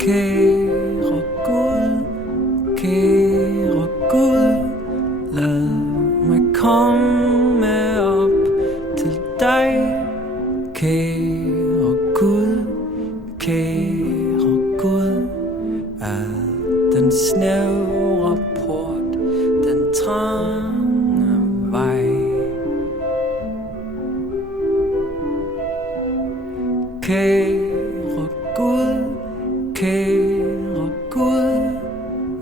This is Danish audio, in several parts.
Kære Gud, lad mig komme op til dig. Kære Gud, ad den snævre port, den trange vej. Kære Gud,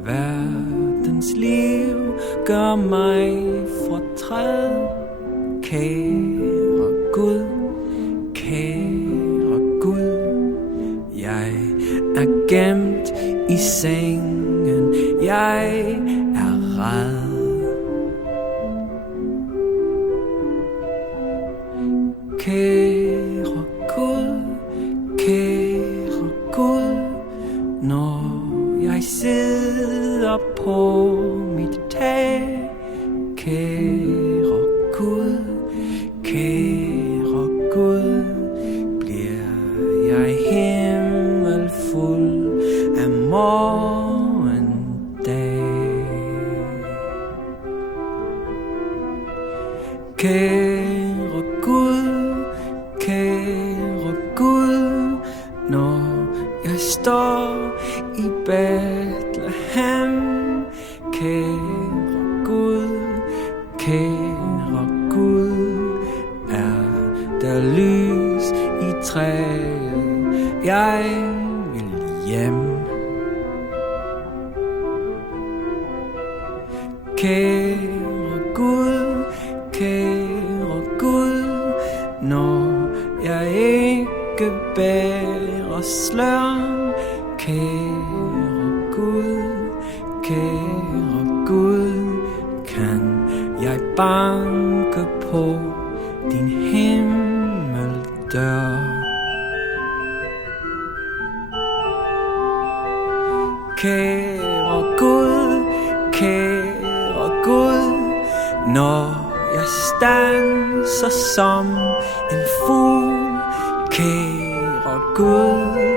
verdens liv gør mig fortræd. Kære Gud, jeg er gemt i sengen, jeg er ræd. Kære Gud, når jeg sidder på mit tag. Kære Gud, bliver jeg himmelfuld af morgendag. Kære Gud, når jeg står i Bethlehem. Kære Gud, er der lys i træet, jeg vil hjem. Kære Gud, når jeg ikke bærer slør. Kære Gud, kan jeg banke på din himmeldør. Kære Gud, når jeg standser som en fugl. Kære Gud,